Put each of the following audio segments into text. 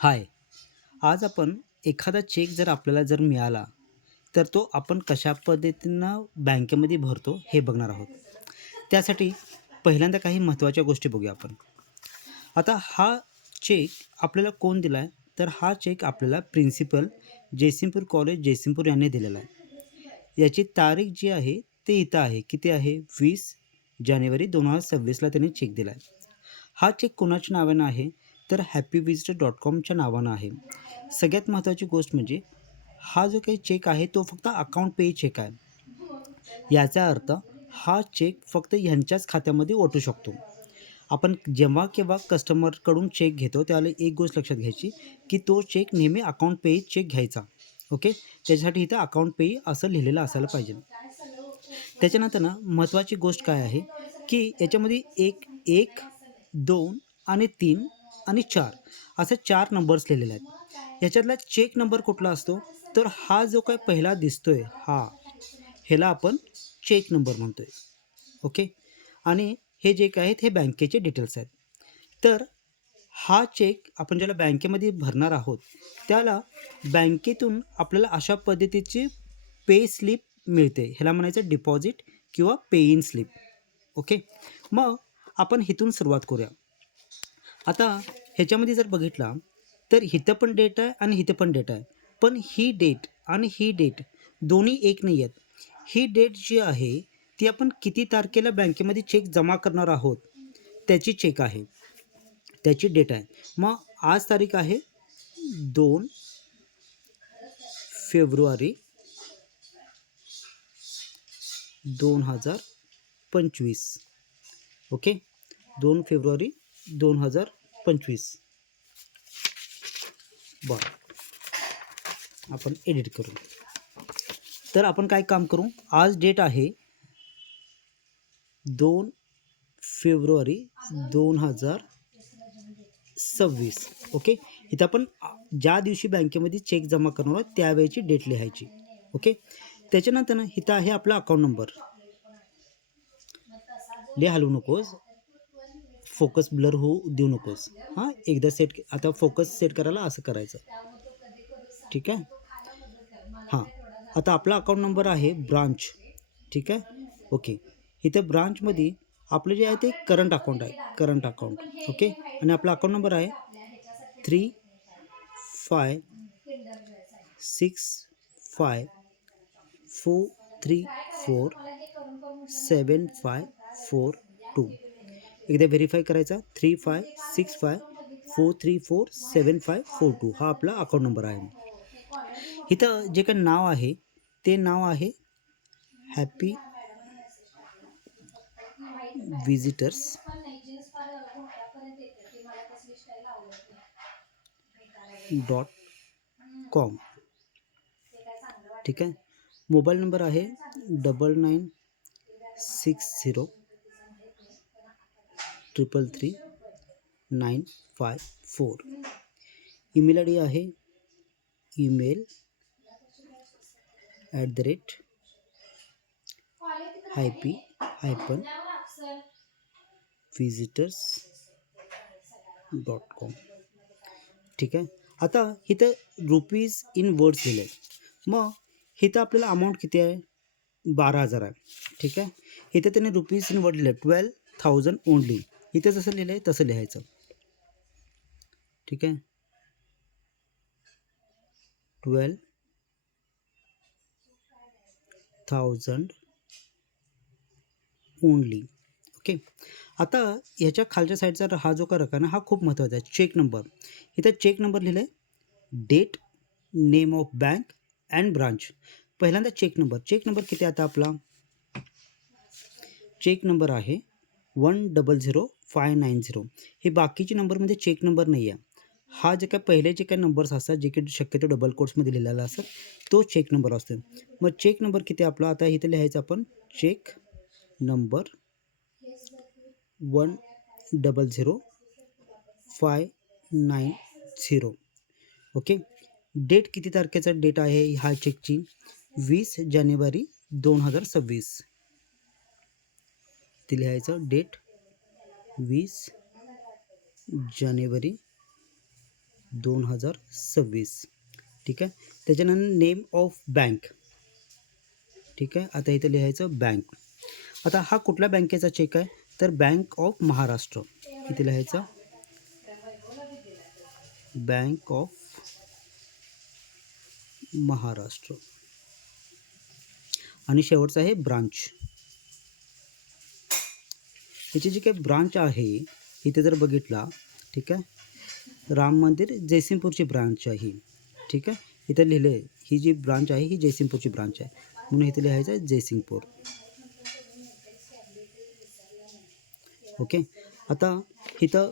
हाय. आज आपण एखादा चेक जर आपल्याला मिळाला, तर तो आपण कशा पद्धतीनं बँकेमध्ये भरतो हे बघणार आहोत. त्यासाठी पहिल्यांदा काही महत्त्वाच्या गोष्टी बघूया आपण. आता हा चेक आपल्याला कोण दिला आहे? तर हा चेक आपल्याला प्रिन्सिपल जयसिंगपूर कॉलेज जयसिंगपूर यांनी दिलेला आहे. याची तारीख जी आहे ते इथं आहे. किती आहे? 20 जानेवारी 2026ला त्यांनी चेक दिला आहे. हा चेक कोणाच्या नावानं आहे? तर happyvisitor.comच्या नावानं आहे. सगळ्यात महत्त्वाची गोष्ट म्हणजे हा जो काही चेक आहे तो फक्त अकाउंट पे चेक आहे. याचा अर्थ हा चेक फक्त ह्यांच्याच खात्यामध्ये ओतू शकतो. आपण जेव्हा केव्हा कस्टमरकडून चेक घेतो त्यावेळेला एक गोष्ट लक्षात घ्यायची, की तो चेक नेहमी अकाउंट पे चेक घ्यायचा. ओके. त्याच्यासाठी इथं अकाउंट पे असं लिहिलेलं असायला पाहिजे. त्याच्यानंतर ना महत्त्वाची गोष्ट काय आहे, की याच्यामध्ये 1, 1, 2 आणि 3 आणि 4 असे 4 नंबर्स लिहिलेले आहेत. ह्याच्यातला चेक नंबर कुठला असतो? तर हा जो काही पहिला दिसतोय ह्याला आपण चेक नंबर म्हणतोय. ओके. आणि हे जे काही आहेत हे बँकेचे डिटेल्स आहेत. तर हा चेक आपण ज्याला बँकेमध्ये भरणार आहोत, त्याला बँकेतून आपल्याला अशा पद्धतीची पे स्लिप मिळते. ह्याला म्हणायचं डिपॉझिट किंवा पे इन स्लिप. ओके. मग आपण इथून सुरुवात करूया. आता ह्याच्यामध्ये जर बघितला, तर इथं पण डेट आहे आणि इथं पण डेट आहे. पण ही डेट आणि ही डेट दोन्ही एक नाही आहेत. ही डेट जी आहे, ती आपण किती तारखेला बँकेमध्ये चेक जमा करणार आहोत, त्याची चेक आहे. त्याची डेट आहे. मग आज तारीख आहे 2 फेब्रुवारी 2025. ओके. 2 फेब्रुवारी 2025. बरं, आपण एडिट करू. तर आपण काय काम करू? आज डेट आहे 2 फेब्रुवारी 2026. ओके. इथं आपण ज्या दिवशी बँकेमध्ये चेक जमा करणार आहोत त्यावेळेची डेट लिहायची. ओके. त्याच्यानंतर ना इथं आहे आपला अकाउंट नंबर. लय हलवू नकोस. फोकस ब्लर होऊ देऊ नकोस. हां, एकदा आता फोकस सेट करायला असं करायचं. ठीक आहे. हां, आता आपला अकाउंट नंबर आहे ब्रांच. ठीक आहे. ओके. इथं ब्रांचमध्ये आपलं जे आहे ते करंट अकाउंट आहे. Current account. ओके. आणि आपला अकाउंट नंबर आहे 3, 5, 6, 5, 4, 3, 4, 7, 5, 4, 2. एकदा व्हेरीफाय करायचा. 3, 5, 6, 5, 4, 3, 4, 7, 5, 4, 2 हा आपला अकाउंट नंबर आहे. इथं जे काही नाव आहे ते नाव आहे हॅपी विजिटर्स डॉट कॉम. ठीक आहे. मोबाईल नंबर आहे 9960333954. ईमेल आय डी आहे ईमेल @happy visitors.com. ठीक आहे. आता इथं रुपीज इन वर्ड्स लिहिले आहे. मग इथं आपल्याला अमाऊंट किती आहे? 12,000 आहे. ठीक आहे. इथं त्याने रुपीज इन वर्ड लिहिलं 12,000 ओनली. इथं जसं लिहिलं आहे तसं लिहायचं. ठीक आहे. 12,000 ओनली. ओके. आता ह्याच्या खालच्या साईडचा हा जो का रकाना आहे हा खूप महत्त्वाचा आहे. Check number. इथं चेक नंबर लिहिलं आहे. Date, name of bank and branch. पहिल्यांदा चेक नंबर. चेक नंबर किती आता आपला? चेक नंबर आहे 100590. हे बाकीचे नंबरमध्ये चेक नंबर नाही आहे. हा जे काय पहिले जे काही नंबर्स असतात जे की शक्यतो डबल कोट्समध्ये लिहिलेला असतात तो चेक नंबर असतो. मग चेक नंबर किती आपला? आता इथे लिहायचं आपण चेक नंबर 100590. ओके. डेट किती तारखेचा डेट आहे ह्या चेकची? 20 जानेवारी 2026. ते लिहायचं डेट 20 जानेवारी 2026. ठीक आहे. त्याच्यानंतर नेम ऑफ बँक. ठीक आहे. आता इथे लिहायचं बँक. आता हा कुठल्या बँकेचा चेक आहे, तर बँक ऑफ महाराष्ट्र. इथे लिहायचं बँक ऑफ महाराष्ट्र. आणि शेवटचं आहे ब्रांच. याची जी काही ब्रांच आहे इथे जर बघितला, ठीक आहे, राम मंदिर जयसिंगपूरची ब्रांच आहे. ठीक आहे. इथे लिहिले ही जी ब्रांच आहे ही जयसिंगपूरची ब्रांच आहे, म्हणून इथे लिहायचं आहे जयसिंगपूर. ओके. आता इथं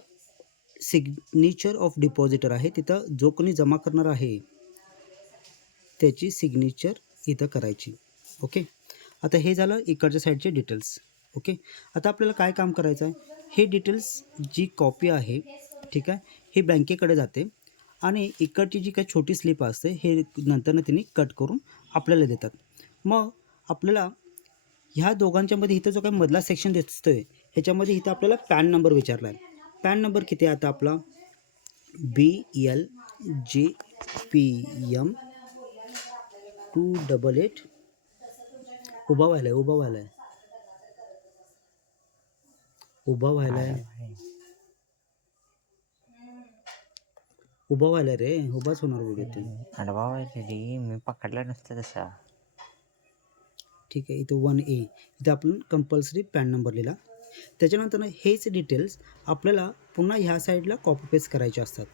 सिग्नेचर ऑफ डिपॉझिटर आहे, तिथं जो कोणी जमा करणार आहे त्याची सिग्नेचर इथं करायची. ओके. आता हे झालं इकडच्या साईडचे डिटेल्स. ओके. आता आपल्याला काय काम करायचं आहे, हे डिटेल्स जी कॉपी आहे, ठीक आहे, ही बँकेकडे जाते आणि इकडची जी काही छोटी स्लिप असते हे नंतरनं त्यांनी कट करून आपल्याला देतात. मग आपल्याला ह्या दोघांच्यामध्ये इथं जो काही मधला सेक्शन दिसतोय ह्याच्यामध्ये इथं आपल्याला पॅन नंबर विचारला आहे. पॅन नंबर किती आहे आता आपला, BLJPM 288. उभा व्हायला रे, उभाच होणार बघ ते. अडवा वाजलेली, मी पकडला नसतं तसा. ठीक आहे. इथं 1A इथं आपण कंपल्सरी पॅन नंबर लिहिला. त्याच्यानंतर हेच डिटेल्स आपल्याला पुन्हा ह्या साईडला कॉपी पेस्ट करायचे असतात.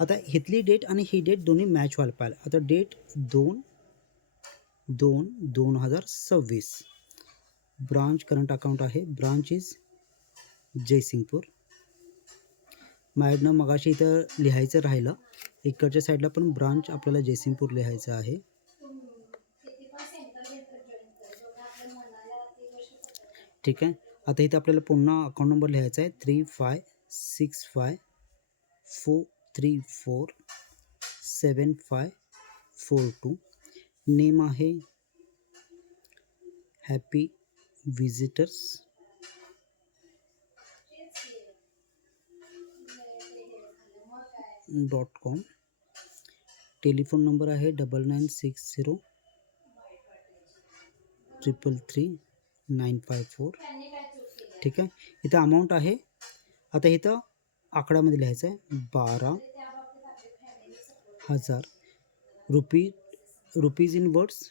आता इथली डेट आणि ही डेट दोन्ही मॅच व्हायला पाहिजे. आता डेट 2/2/2026. ब्रांच करंट अकाउंट आहे, ब्रांच इज जयसिंगपूर. माझ्याकडनं मगाशी इथं लिहायचं राहिलं, इकडच्या साईडला पण ब्रांच आपल्याला जयसिंगपूर लिहायचं आहे. ठीक आहे. आता इथं आपल्याला पुन्हा अकाउंट नंबर लिहायचा आहे 3565434754 नेम आहे happy visitors. .com. Telephone number आहे 9960333954. ठीक आहे. इथं अमाऊंट आहे, आता इथं आकड्यामध्ये लिहायचं आहे 12,000 rupees in words.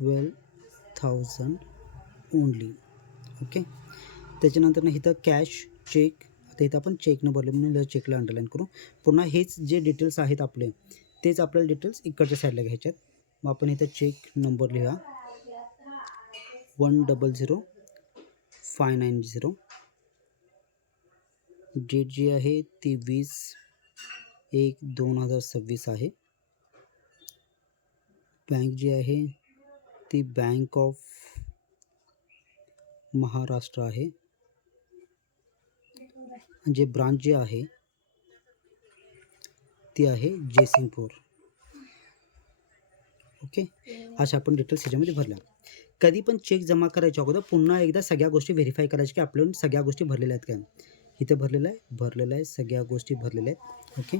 $12,000 only. Okay. त्याच्यानंतर इथं कॅश चेक. आता इथं आपण चेक न भरले म्हणून चेकला अंडरलाईन करू. पुन्हा हेच जे डिटेल्स आहेत आपले तेच आपल्याला डिटेल्स इकडच्या साईडला घ्यायचे आहेत. मग आपण इथं चेक नंबर लिहा 100590. डेट जी आहे ती 20/1/2026 आहे. बँक जी आहे ती बँक ऑफ महाराष्ट्र आहे. जे ब्रांच जी आहे ती आहे जयसिंगपूर. ओके. अशा आपण डिटेल्स ह्याच्यामध्ये भरल्या. कधी पण चेक जमा करायच्या अगोदर पुन्हा एकदा सगळ्या गोष्टी व्हेरीफाय करायच्या की आपल्याला सगळ्या गोष्टी भरलेल्या आहेत काय. इथं भरलेलं आहे, सगळ्या गोष्टी भरलेल्या आहेत. ओके.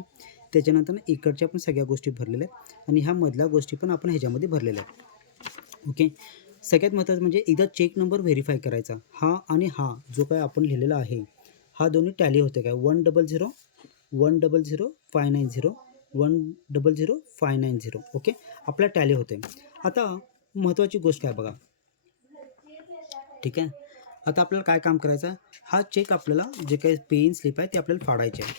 त्याच्यानंतर इकडच्या पण सगळ्या गोष्टी भरलेल्या आहेत आणि ह्या मधल्या गोष्टी पण आपण ह्याच्यामध्ये भरलेल्या आहेत. ओके. सगळ्यात महत्त्वाचं म्हणजे एकदा चेक नंबर व्हेरीफाय करायचा. हा आणि हा जो काय आपण लिहिलेला आहे हा दोन्ही टॅली होते काय, 100 590 ओके. आपला टॅली होते. आता महत्त्वाची गोष्ट आहे बघा. ठीक आहे. आता आपल्याला काय काम करायचं आहे, हा चेक आपल्याला जे काही पेइन स्लिप आहे ते आपल्याला फाडायचे आहे.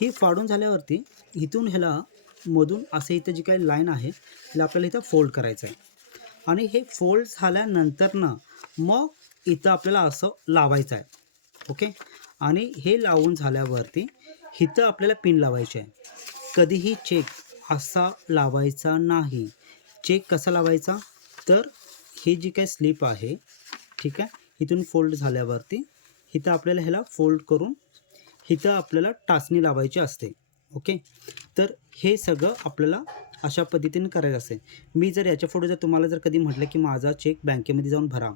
ही फाडून झाल्यावरती इथून ह्याला मधून असे इथं जी काही लाईन आहे तिला आपल्याला इथं फोल्ड करायचं आहे आणि हे फोल्ड झाल्यानंतर ना मग इथं आपल्याला असं लावायचं आहे. ओके. आणि हे लावून झाल्यावरती इथं आपल्याला पिन लावायची आहे. कधीही चेक असा लावायचा नाही. चेक कसा लावायचा, तर ही जी काही स्लिप आहे, ठीक आहे, इथून फोल्ड झाल्यावरती इथं आपल्याला ह्याला फोल्ड करून इथं आपल्याला टाचणी लावायची असते. ओके. तर हे सगळं आपल्याला अशा पद्धतीने करायचं असते. मी जर याच्या पुढे जर तुम्हाला जर कधी म्हटलं की माझा चेक बँकेमध्ये जाऊन भरा,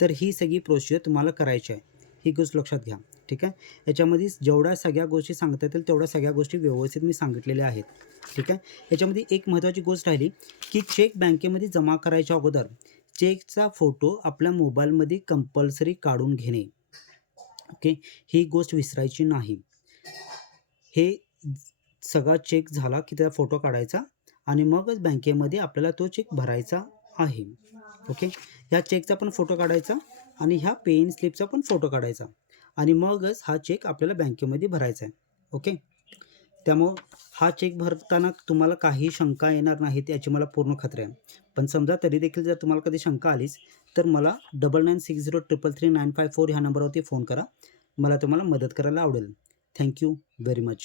तर ही सगळी प्रोसिजर तुम्हाला करायची आहे. ही गोष्ट लक्षात घ्या. ठीक आहे. याच्यामध्ये जेवढ्या सगळ्या गोष्टी सांगता येतील तेवढ्या सगळ्या गोष्टी व्यवस्थित मी सांगितलेल्या आहेत. ठीक आहे. याच्यामध्ये एक महत्त्वाची गोष्ट राहिली की चेक बँकेमध्ये जमा करायच्या अगोदर चेकचा फोटो आपल्या मोबाईलमध्ये कंपल्सरी काढून घेणे. ओके. ही गोष्ट विसरायची नाही. हे सगळा चेक झाला की त्याचा फोटो काढायचा आणि मगच बँकेमध्ये आपल्याला तो चेक भरायचा आहे. ओके. ह्या चेकचा पण फोटो काढायचा आणि ह्या पे इन स्लिपचा पण फोटो काढायचा आणि मगच हा चेक आपल्याला बँकेमध्ये भरायचा आहे. ओके. त्यामुळं हा चेक भरताना तुम्हाला काही शंका येणार नाहीत याची मला पूर्ण खात्री आहे. पण समजा तरी देखील जर तुम्हाला कधी शंका आलीच तर मला 9960333954 ह्या नंबरवरती फोन करा. मला तुम्हाला मदत करायला आवडेल. Thank you very much.